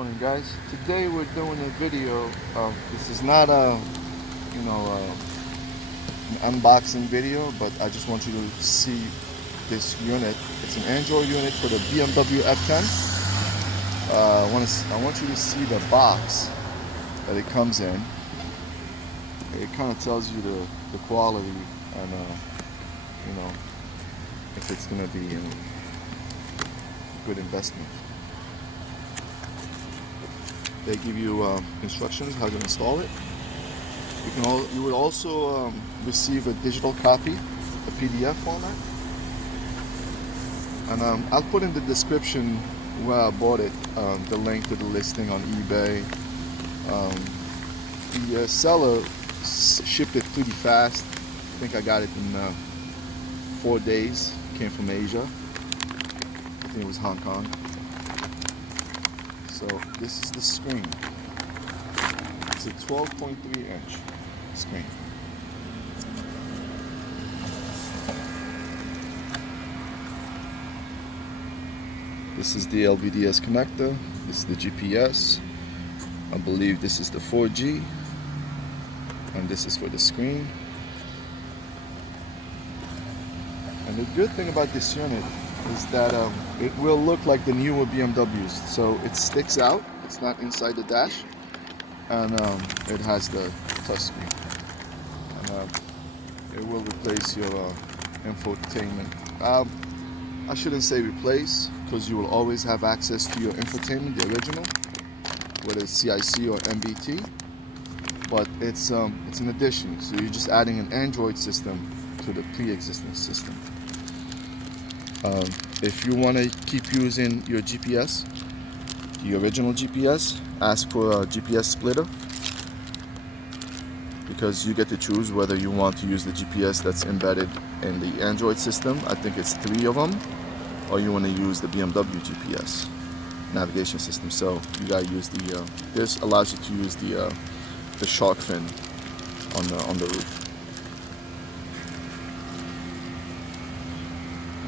Morning, guys. Today we're doing a video. This is not a an unboxing video, but I just want you to see this unit. It's an Android unit for the BMW F10. I want you to see the box that it comes in. It kind of tells you the quality and if it's gonna be a good investment. They give you instructions how to install it. You would also receive a digital copy, a PDF format, and I'll put in the description where I bought it, the link to the listing on eBay. The seller shipped it pretty fast. I think I got it in 4 days. It came from Asia. I think it was Hong Kong. So this is the screen. It's a 12.3-inch screen. This is the LVDS connector. This is the GPS. I believe this is the 4G. And this is for the screen. And the good thing about this unit is that it will look like the newer BMWs. So it sticks out. It's not inside the dash. And it has the touchscreen. And it will replace your infotainment. I shouldn't say replace, because you will always have access to your infotainment, the original, whether it's CIC or MBT. But it's an addition. So you're just adding an Android system to the pre-existing system. If you want to keep using your GPS, the original GPS, ask for a GPS splitter, because you get to choose whether you want to use the GPS that's embedded in the Android system. I think it's 3 of them, or you want to use the BMW GPS navigation system. So you gotta use the this allows you to use the shark fin on the roof.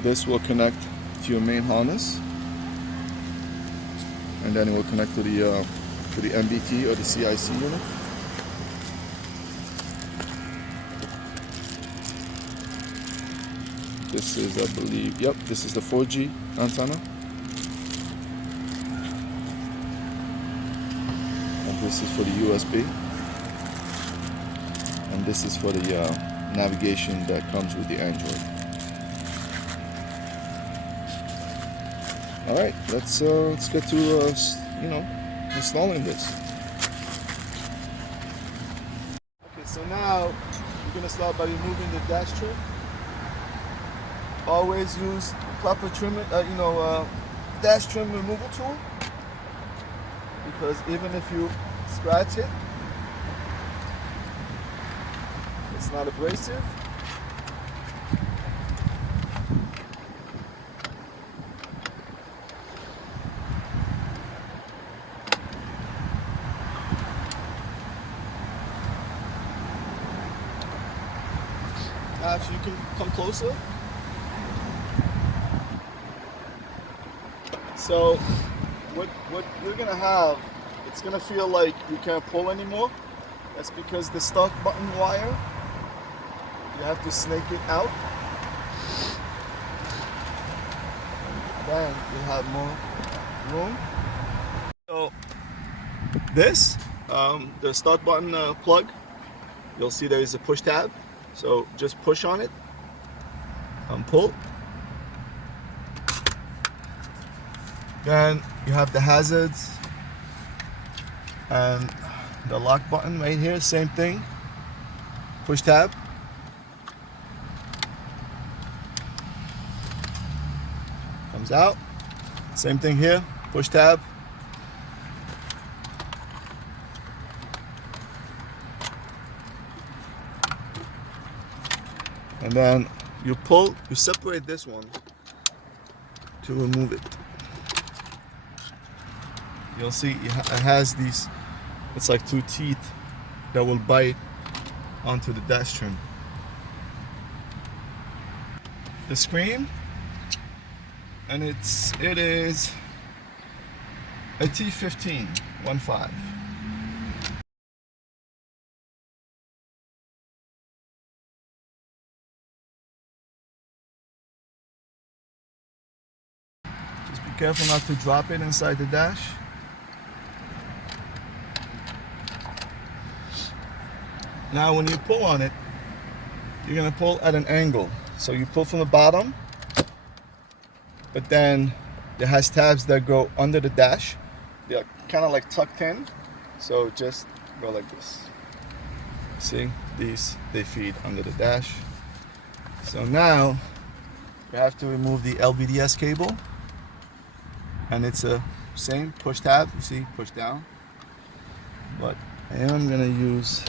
This will connect to your main harness, and then it will connect to the MBT or the CIC unit. This is, I believe, yep, this is the 4G antenna, and this is for the USB, and this is for the navigation that comes with the Android. All right, let's get to installing this. Okay, so now we're gonna start by removing the dash trim. Always use proper trim, dash trim removal tool, because even if you scratch it, it's not abrasive. If you can come closer. So what you're gonna have, it's gonna feel like you can't pull anymore. That's because the start button wire, you have to snake it out. Then you have more room. So this, the start button plug, you'll see there is a push tab. So just push on it and pull. Then you have the hazards and the lock button right here, same thing. Push tab. Comes out. Same thing here, push tab. And then you pull, you separate this one to remove it. You'll see it has these, it's like 2 teeth that will bite onto the dash trim. The screen, and it is a T15 1.5. Just be careful not to drop it inside the dash. Now when you pull on it, you're going to pull at an angle. So you pull from the bottom, but then it has tabs that go under the dash. They're kind of like tucked in. So just go like this. See, these, they feed under the dash. So now you have to remove the LVDS cable. And it's a same push tab, you see, push down. But I am gonna use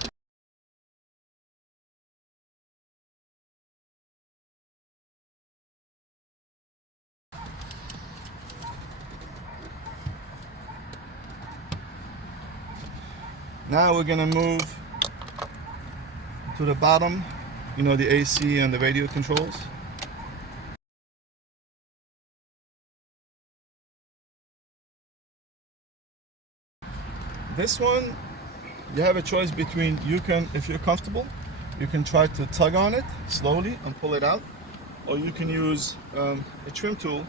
now we're gonna move to the bottom, you know, the AC and the radio controls. This one, you have a choice between, you can, if you're comfortable, you can try to tug on it slowly and pull it out, or you can use a trim tool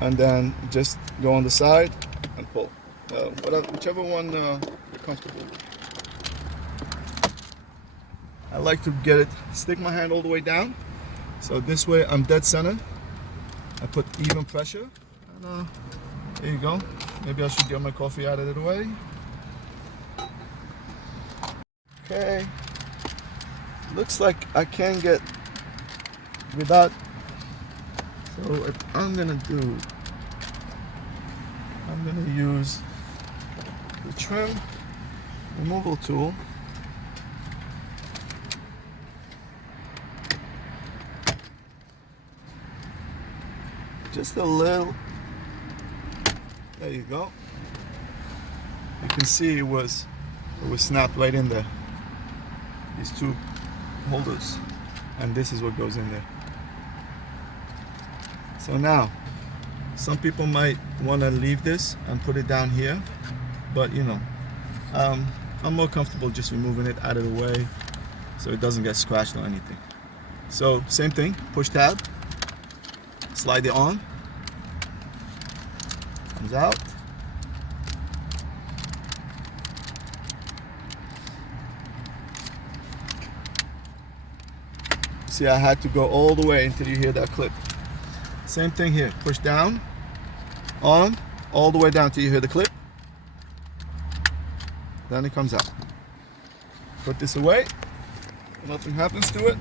and then just go on the side and pull. Whichever one you're comfortable with. I like to get it, stick my hand all the way down, so this way I'm dead center. I put even pressure, and there you go. Maybe I should get my coffee out of the way. Okay, looks like I can get without, so what I'm gonna do, I'm gonna use the trim removal tool. Just a little. There you go. You can see it was snapped right in there. These two holders, and this is what goes in there. So now, some people might want to leave this and put it down here, but you know, I'm more comfortable just removing it out of the way so it doesn't get scratched or anything. So same thing, push tab, slide it on, comes out. See, I had to go all the way until you hear that clip. Same thing here, push down, on, all the way down till you hear the clip. Then it comes out. Put this away, nothing happens to it.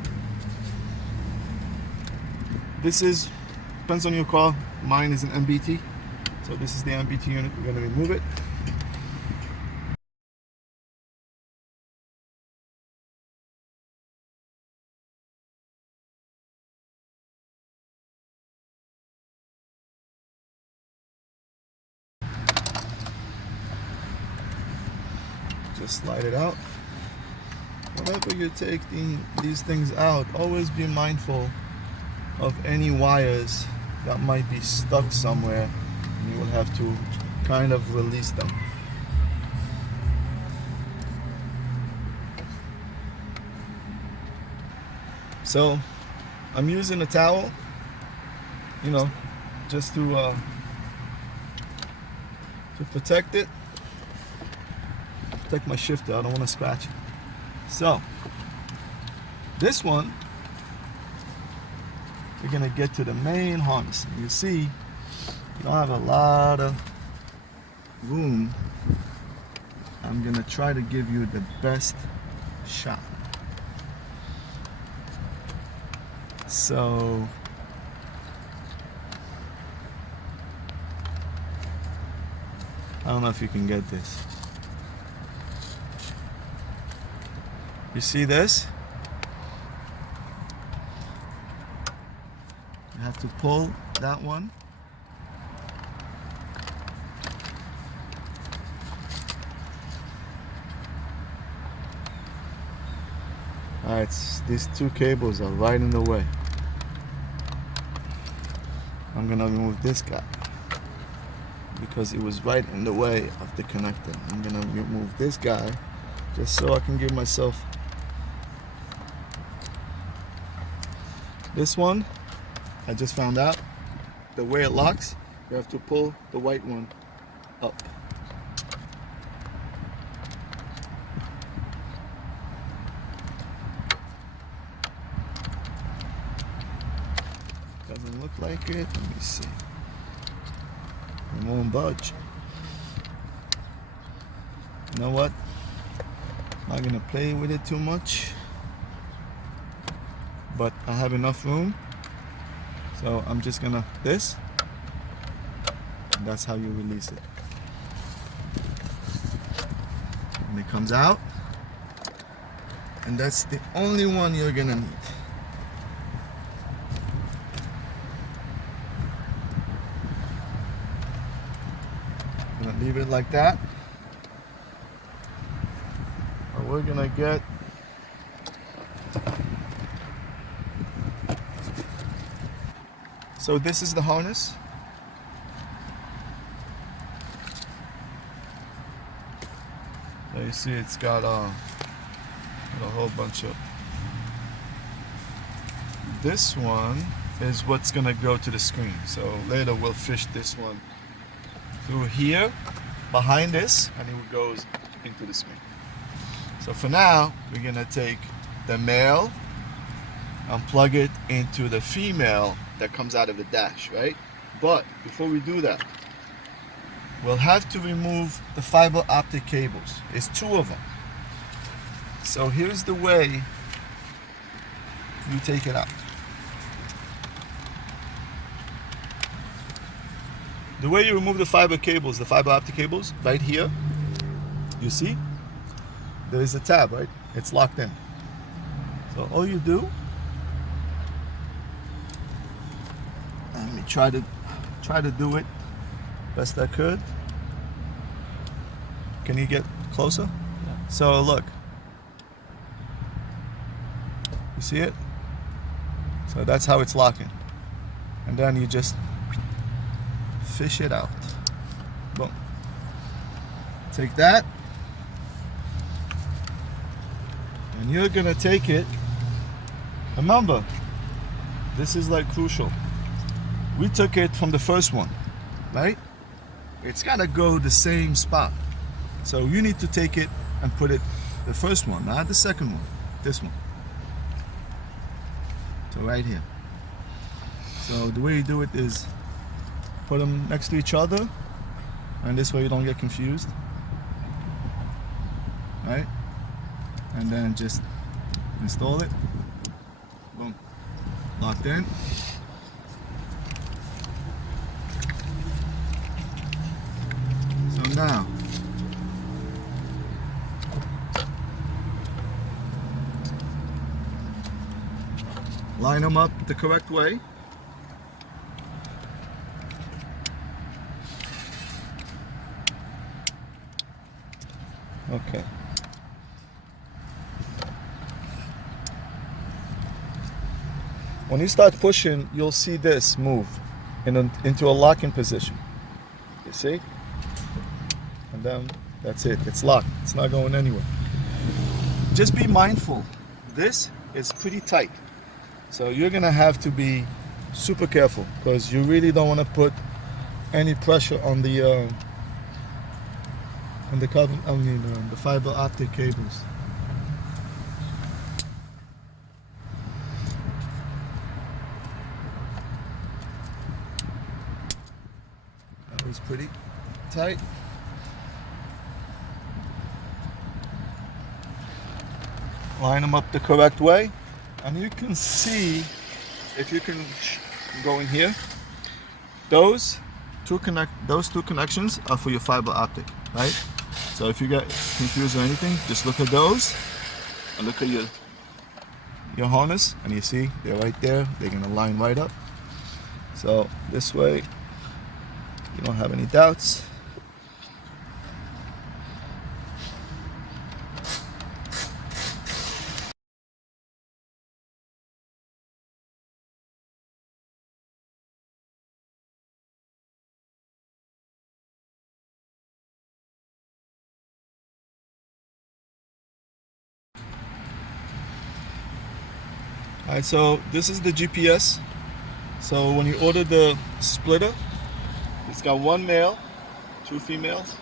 This is, depends on your car, mine is an MBT. So this is the MBT unit, we're gonna remove it. Just slide it out. Whenever you're taking these things out, always be mindful of any wires that might be stuck somewhere, and you will have to kind of release them. So I'm using a towel, you know, just to protect it. Protect my shifter, I don't want to scratch it. So this one, we're gonna get to the main harness. You see, you don't have a lot of room. I'm gonna try to give you the best shot. So I don't know if you can get this. You see this? You have to pull that one. Alright, these two cables are right in the way. I'm gonna remove this guy. because it was right in the way of the connector. I'm gonna remove this guy just so I can give myself this one. I just found out the way it locks, you have to pull the white one up. Doesn't look like it. Let me see. It won't budge. You know what? I'm not gonna play with it too much, but I have enough room, so I'm just gonna this, and that's how you release it. And it comes out, and that's the only one you're gonna need. I'm gonna leave it like that. But we're gonna get so this is the harness. So you see it's got a whole bunch of, this one is what's gonna go to the screen. So later we'll fish this one through here behind this, and it goes into the screen. So for now we're gonna take the male and plug it into the female that comes out of the dash, right? But before we do that, we'll have to remove the fiber optic cables. It's 2 of them. So here's the way you take it out. The way you remove the fiber cables, the fiber optic cables, right here, you see, there is a tab, right? It's locked in. So all you do, let me try to do it best I could. Can you get closer? Yeah. So look, you see it? So that's how it's locking. And then you just fish it out. Boom. Take that, and you're gonna take it. Remember, this is like crucial. We took it from the first one, right? It's gotta go the same spot. So you need to take it and put it the first one, not the second one, this one. So right here. So the way you do it is put them next to each other, and this way you don't get confused, right? And then just install it. Boom. Locked in. So now, line them up the correct way. Okay. When you start pushing, you'll see this move into a locking position. You see? And then that's it. It's locked. It's not going anywhere. Just be mindful. This is pretty tight. So you're gonna have to be super careful, because you really don't want to put any pressure on the the fiber optic cables. That was pretty tight. Line them up the correct way, and you can see, if you can go in here, those two connections are for your fiber optic, right? So if you get confused or anything, just look at those and look at your harness, and you see they're right there. They're gonna line right up. So this way you don't have any doubts. Alright, so this is the GPS. So when you order the splitter, it's got one male, two females.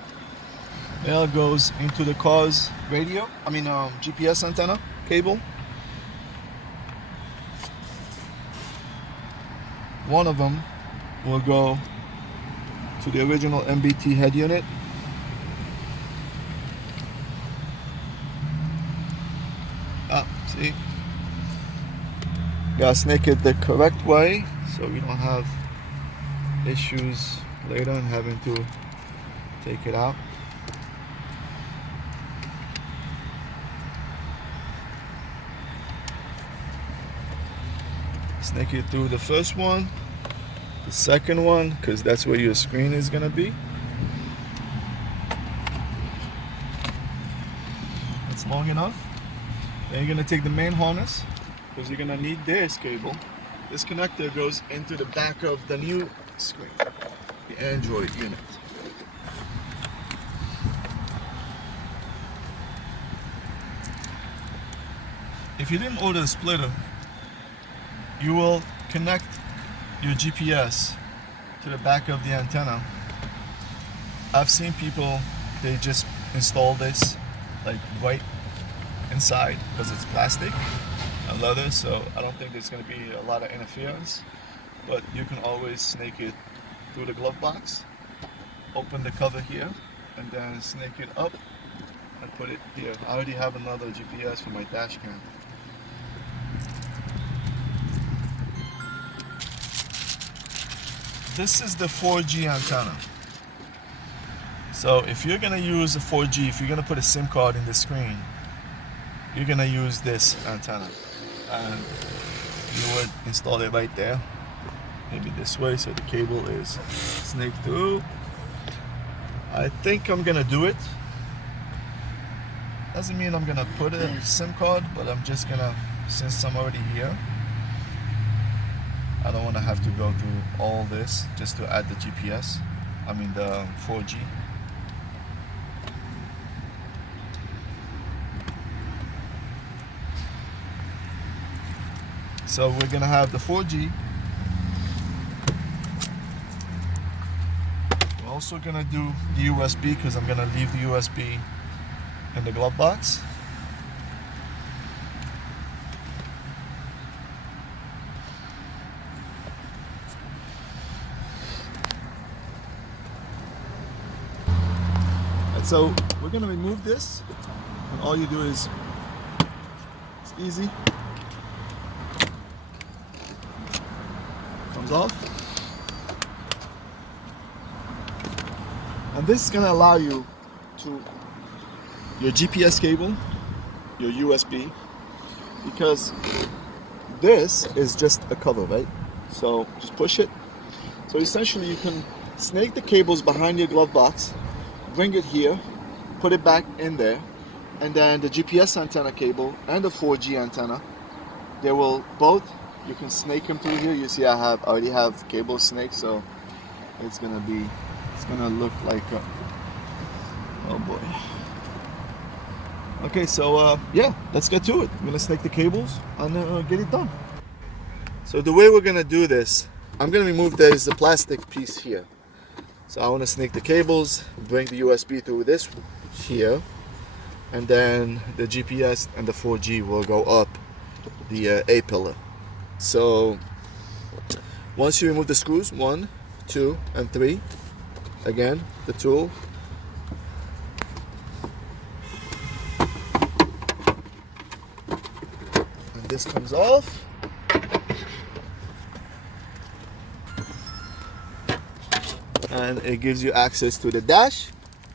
Male goes into the car's radio, GPS antenna cable. One of them will go to the original MBT head unit. See? Gotta snake it the correct way so we don't have issues later and having to take it out. Snake it through the first one, the second one, because that's where your screen is gonna be. That's long enough. Then you're gonna take the main harness, because you're gonna need this cable. This connector goes into the back of the new screen, the Android unit. If you didn't order a splitter, you will connect your GPS to the back of the antenna. I've seen people, they just install this like right inside because it's plastic and leather, so I don't think there's going to be a lot of interference, but you can always snake it through the glove box, open the cover here, and then snake it up and put it here. I already have another GPS for my dash cam. This is the 4G antenna. So if you're gonna use a 4G, if you're gonna put a SIM card in the screen, you're gonna use this antenna. And you would install it right there. Maybe this way so the cable is snaked through. I think I'm gonna do it. Doesn't mean I'm gonna put a SIM card, but I'm just gonna, since I'm already here, I don't want to have to go through all this just to add the GPS, the 4G. So we're gonna have the 4G. We're also gonna do the USB because I'm gonna leave the USB in the glove box. So we're gonna remove this, and all you do is, it's easy, comes off, and this is gonna allow you to, your GPS cable, your USB, because this is just a cover, right? So just push it. So essentially you can snake the cables behind your glove box, bring it here, put it back in there, and then the GPS antenna cable and the 4G antenna, they will both, you can snake them through here. You see I already have cable snake, so it's gonna look like a, oh boy. Okay, so yeah, let's get to it. I'm gonna snake the cables and get it done. So the way we're gonna do this, I'm gonna remove the plastic piece here. So I want to snake the cables, bring the USB through this here, and then the GPS and the 4G will go up the A-pillar. So once you remove the screws, 1, 2, and 3, again, the tool, and this comes off. And it gives you access to the dash.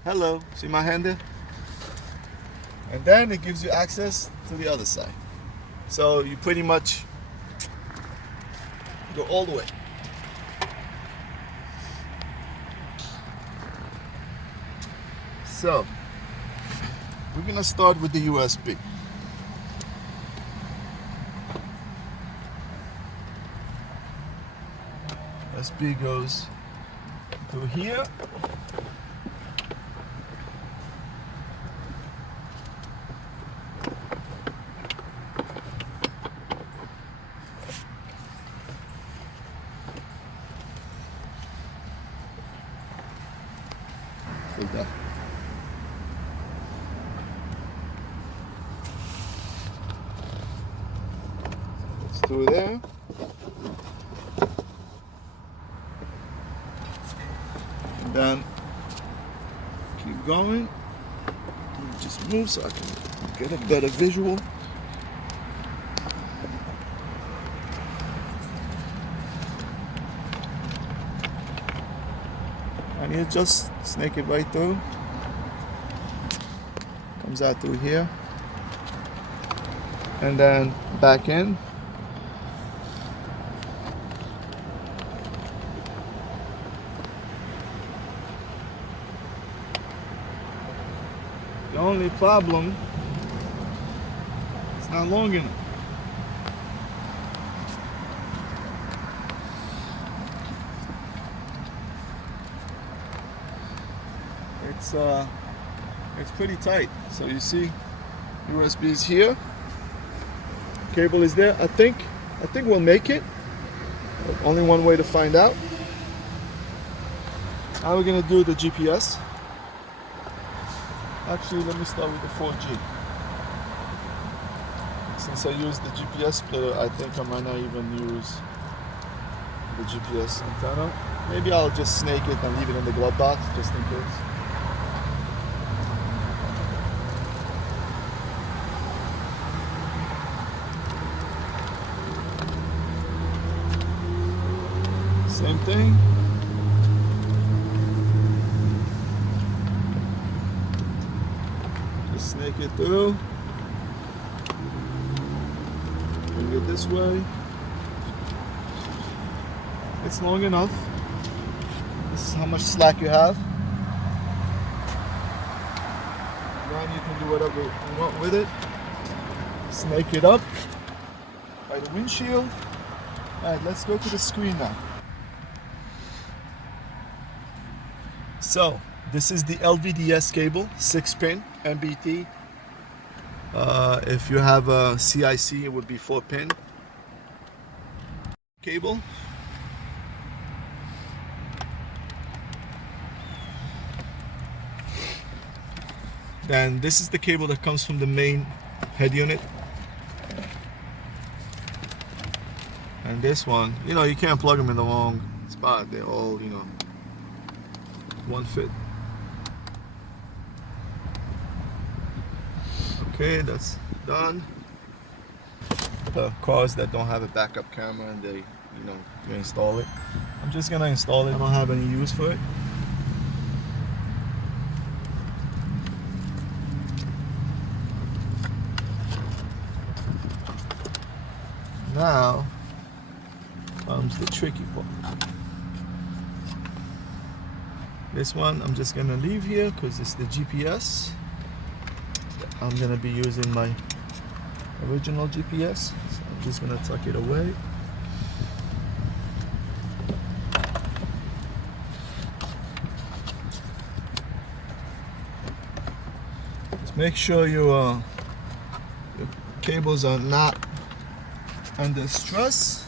Hello, see my hand there? And then it gives you access to the other side. So you pretty much go all the way. So we're gonna start with the USB. USB goes through here. like that. It's through there. And then keep going. Just move so I can get a better visual. And you just snake it right through. Comes out through here. And then back in. The only problem, it's not long enough. It's pretty tight. So you see, USB is here. Cable is there. I think we'll make it. Only one way to find out. How we're gonna do the GPS. Actually, let me start with the 4G. Since I use the GPS splitter, I think I might not even use the GPS antenna. Maybe I'll just snake it and leave it in the glove box, just in case. Same thing. Just snake it through. Bring it this way. It's long enough. This is how much slack you have. Then you can do whatever you want with it. Snake it up by the windshield. Alright, let's go to the screen now. So, this is the LVDS cable, 6-pin MBT. If you have a CIC, it would be 4-pin cable. Then this is the cable that comes from the main head unit. And this one, you can't plug them in the wrong spot. They're all, one fit. Okay, that's done. The cars that don't have a backup camera and they, you install it. I'm just gonna install it. I don't have any use for it. Now comes the tricky part. This one I'm just gonna leave here because it's the GPS. I'm gonna be using my original GPS, so I'm just gonna tuck it away. Just make sure your cables are not under stress.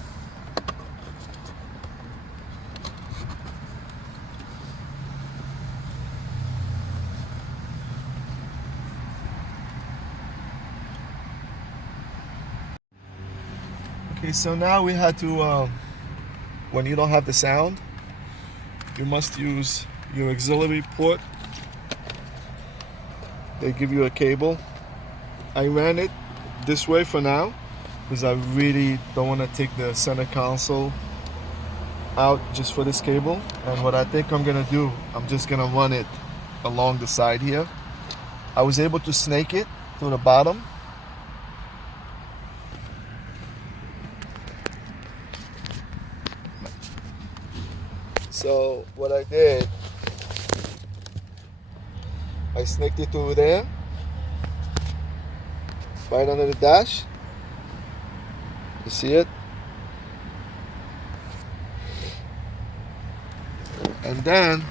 Okay, so now we had to, when you don't have the sound, you must use your auxiliary port. They give you a cable. I ran it this way for now because I really don't want to take the center console out just for this cable. And what I think I'm gonna do, I'm just gonna run it along the side here. I was able to snake it to the bottom. So what I did, I snaked it through there, right under the dash. You see it? And then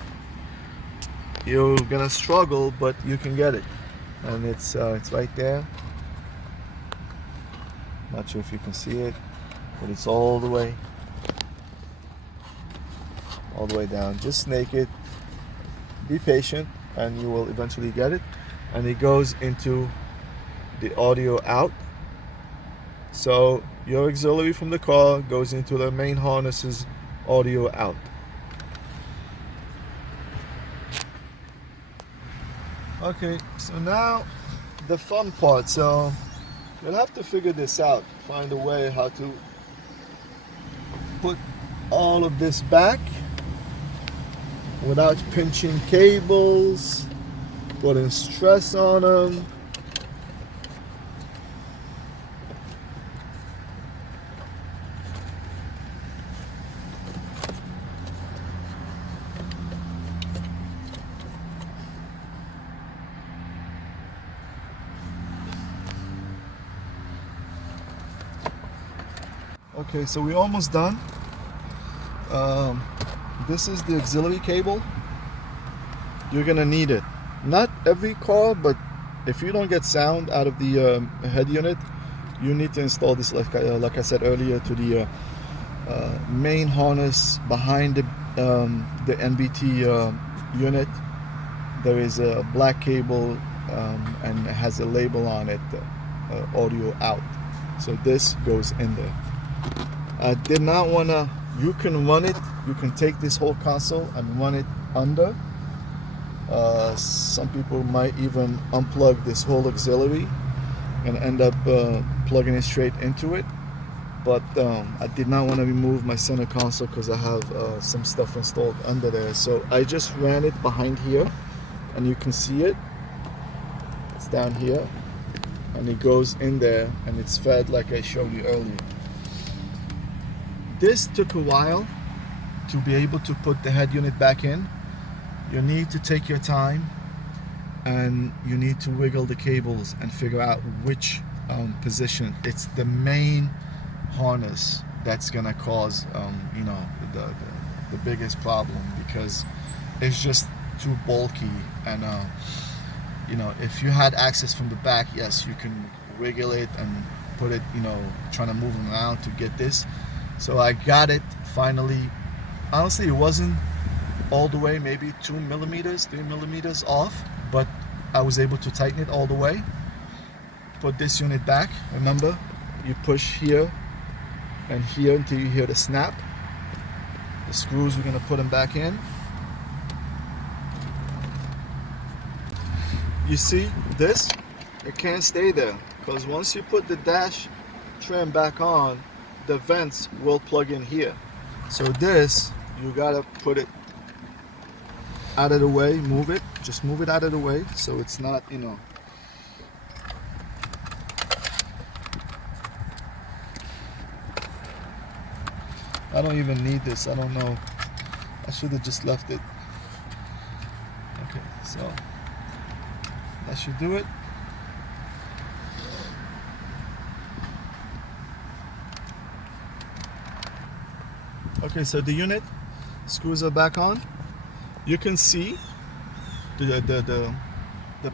you're gonna struggle, but you can get it. And it's right there. Not sure if you can see it, but it's all the way down. Just snake it. Be patient. and you will eventually get it. And it goes into the audio out. So your auxiliary from the car goes into the main harness's audio out. Okay, so now the fun part. So you'll have to figure this out, find a way how to put all of this back without pinching cables, putting stress on them. Okay, so we're almost done. This is the auxiliary cable. You're gonna need it. Not every car, but if you don't get sound out of the head unit, you need to install this, like I said earlier, to the main harness behind the NBT unit. There is a black cable and it has a label on it, audio out. So this goes in there. I did not want to, you can run it, you can take this whole console and run it under. Some people might even unplug this whole auxiliary and end up plugging it straight into it. But I did not want to remove my center console because I have some stuff installed under there. So I just ran it behind here, and you can see it. It's down here, and it goes in there, and it's fed like I showed you earlier. This took a while to be able to put the head unit back in. You need to take your time, and you need to wiggle the cables and figure out which position. It's the main harness that's gonna cause you know, the biggest problem, because it's just too bulky. And you know, if you had access from the back, yes, you can wiggle it and put it, you know, trying to move them around to get this. So I got it finally. Honestly, it wasn't all the way, maybe 2 millimeters, 3 millimeters off, but I was able to tighten it all the way. Put this unit back. Remember, you push here and here until you hear the snap. The screws, we're gonna put them back in. You see this? It can't stay there, because once you put the dash trim back on, the vents will plug in here. So this, you gotta put it out of the way, move it, just move it out of the way so it's not, you know. I don't even need this, I don't know. I should have just left it. Okay, so that should do it. Okay, so the unit screws are back on. You can see the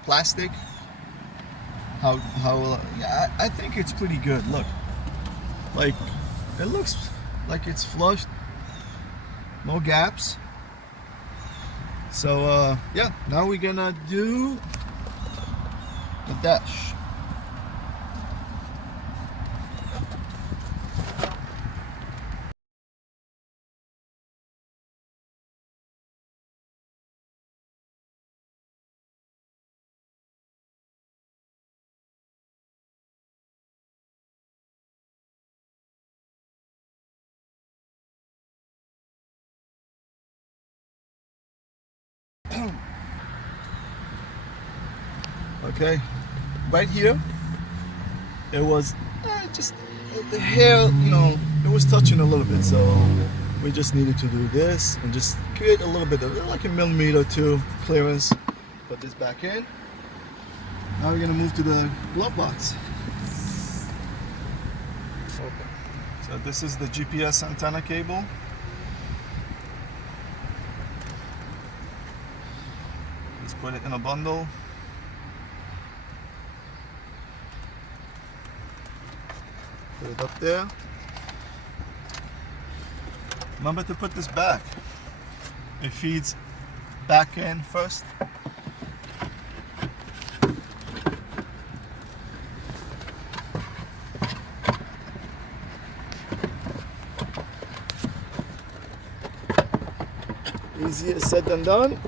plastic. How yeah, I think it's pretty good. Look, like it looks like it's flushed, no gaps. So yeah, now we're gonna do the dash. Okay, right here, it was just the hair, you know, it was touching a little bit, so we just needed to do this and just create a little bit of like a millimeter or two clearance. Put this back in. Now we're gonna move to the glove box. Okay. So this is the GPS antenna cable. Let's put it in a bundle. Put it up there. Remember to put this back. It feeds back in first. Easier said than done.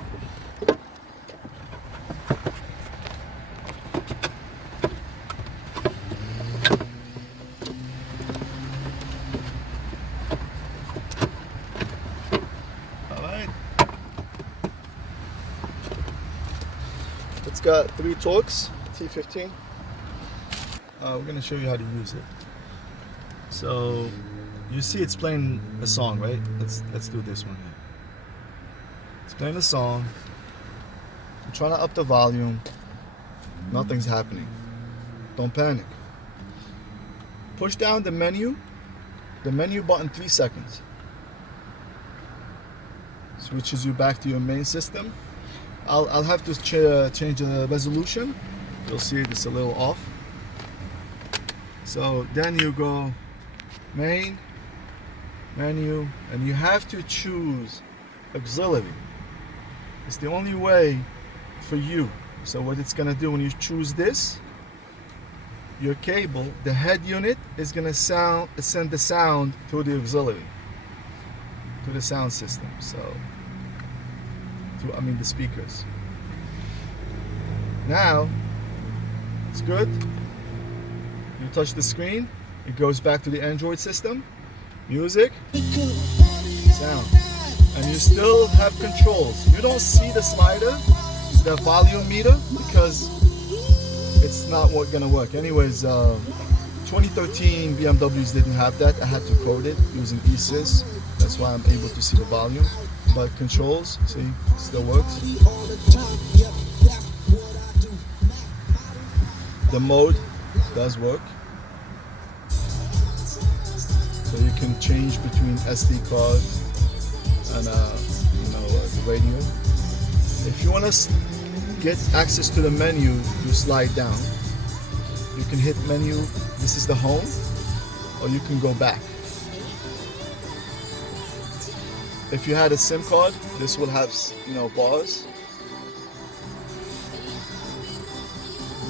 Alright. It's got 3 Torx, T15. We're going to show you how to use it. So you see it's playing a song, right? Let's do this one here. It's playing a song. I'm trying to up the volume. Nothing's happening. Don't panic. Push down the menu button 3 seconds. Switches you back to your main system. I'll have to change the resolution. You'll see it's a little off. So then you go main, menu, and you have to choose auxiliary. It's the only way for you. So what it's gonna do when you choose this, your cable, the head unit is gonna send the sound through the auxiliary, to the sound system. So, the speakers. Now, it's good. You touch the screen, it goes back to the Android system, music, sound, and you still have controls. You don't see the slider, the volume meter, because it's not gonna work. Anyways, 2013 BMWs didn't have that. I had to code it using eSys. That's why I'm able to see the volume. But controls, see, still works. The mode does work. So you can change between SD card and the radio. If you want to get access to the menu, you slide down. You can hit menu. This is the home, or you can go back. If you had a SIM card, this will have bars.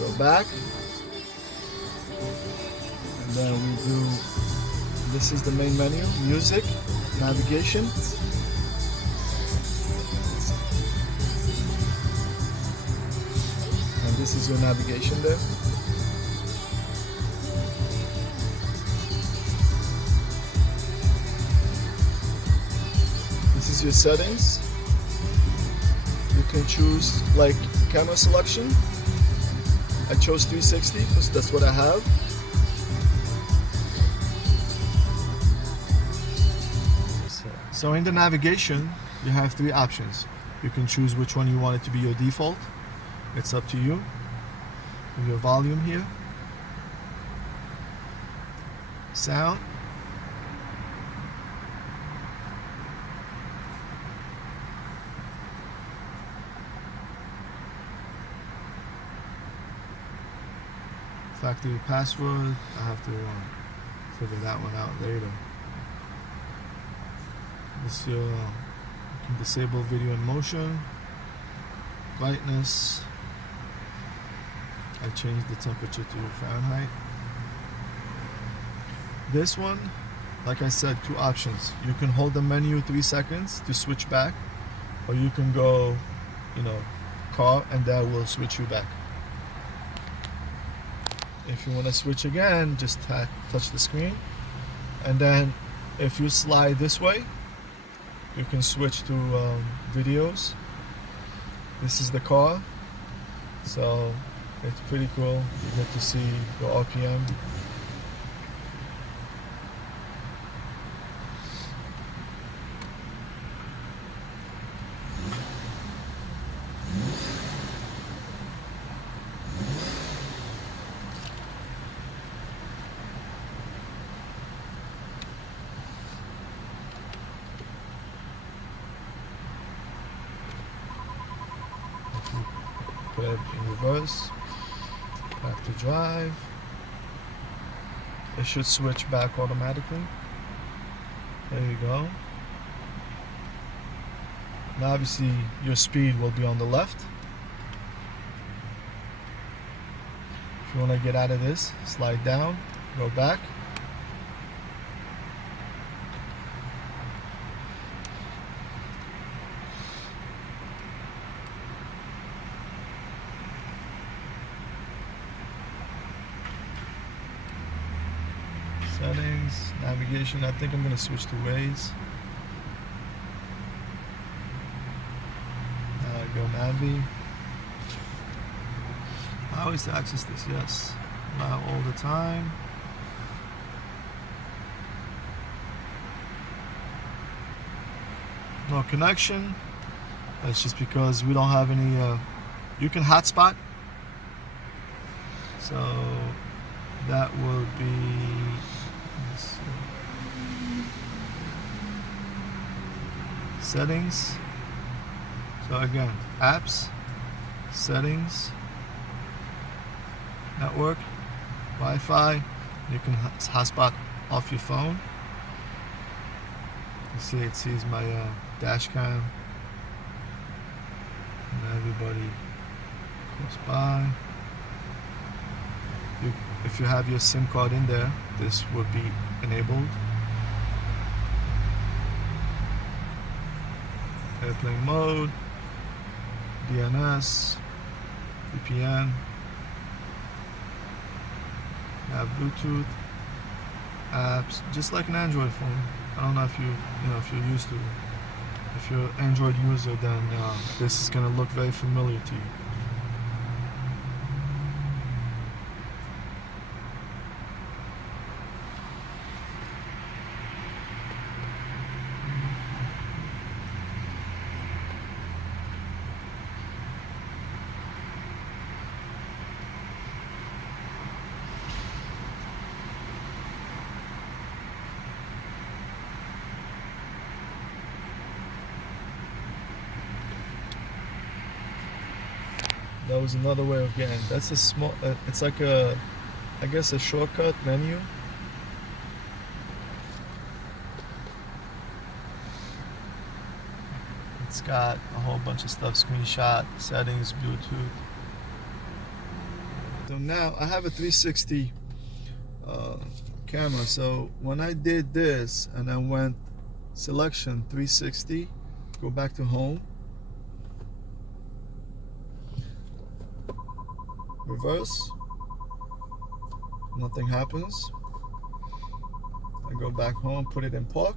Go back, and then we do. This is the main menu: music, navigation. And this is your navigation there. This is your settings. You can choose like camera selection. I chose 360 because that's what I have. So in the navigation, you have 3 options. You can choose which one you want it to be your default. It's up to you. Your volume here. Sound. Factory password. I have to figure that one out later. This you can disable video in motion, brightness. I changed the temperature to Fahrenheit. This one, like I said, 2 options. You can hold the menu 3 seconds to switch back, or you can go, car, and that will switch you back. If you want to switch again, just touch the screen, and then if you slide this way, you can switch to videos. This is the car, so it's pretty cool. You get to see the RPM. Put it in reverse, back to drive. It should switch back automatically. There you go. Now obviously your speed will be on the left. If you want to get out of this, slide down, go back. Settings, navigation. I think I'm gonna switch to Waze. Now I go Navi. How is to access this? Yes. Allow all the time. No connection. That's just because we don't have any. You can hotspot. So that will be. Let's see, settings. So again, apps, settings, network, Wi-Fi. You can hotspot off your phone. You see, it sees my dash cam, and everybody goes by. If you have your SIM card in there, this would be enabled. Airplane mode, DNS, VPN. Have Bluetooth, apps, just like an Android phone. I don't know if if you're used to it. If you're an Android user, then this is gonna look very familiar to you. That was another way of getting. That's a small. It's like a, I guess, a shortcut menu. It's got a whole bunch of stuff: screenshot, settings, Bluetooth. So now I have a 360 camera. So when I did this and I went selection 360, go back to home. Reverse, nothing happens. I go back home, put it in park.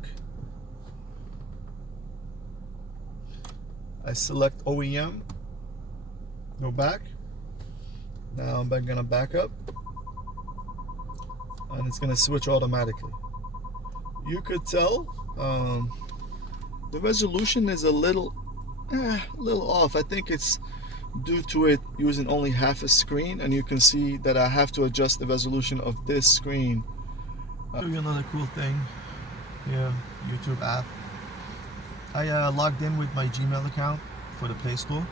I select OEM, go back. Now I'm gonna back up, and it's gonna switch automatically. You could tell the resolution is a little off. I think it's due to it using only half a screen, and you can see that I have to adjust the resolution of this screen. I'll show you another cool thing here, YouTube app. I logged in with my Gmail account for the Play Store.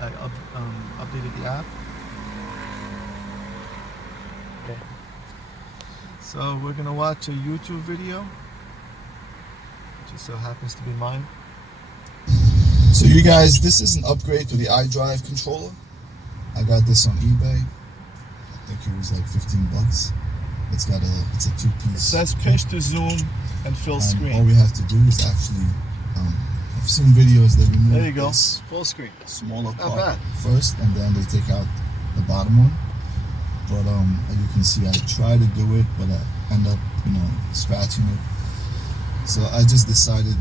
I updated the app. Okay. So we're gonna watch a YouTube video. Just so happens to be mine. So you guys, this is an upgrade to the iDrive controller. I got this on eBay. I think it was like 15 bucks. It's a two-piece. It says pinch to zoom and fill screen. All we have to do is actually, I've seen videos that remove there you go. This full screen, smaller part first, and then they take out the bottom one. But as you can see, I try to do it, but I end up, scratching it. So I just decided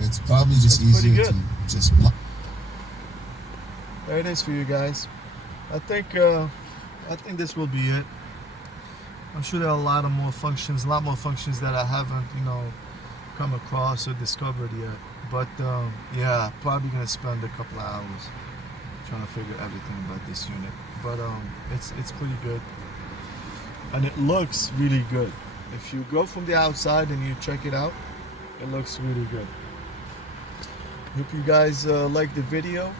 it's probably just easier to just pop. There it is for you guys. I think this will be it. I'm sure there are a lot more functions that I haven't, come across or discovered yet. But yeah, probably gonna spend a couple of hours trying to figure everything about this unit. But it's pretty good, and it looks really good. If you go from the outside and you check it out, it looks really good. Hope you guys like the video.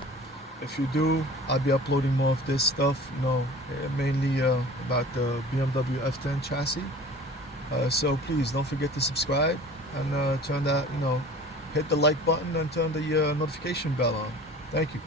If you do, I'll be uploading more of this stuff, mainly about the BMW F10 chassis. So please don't forget to subscribe and turn that, hit the like button and turn the notification bell on. Thank you.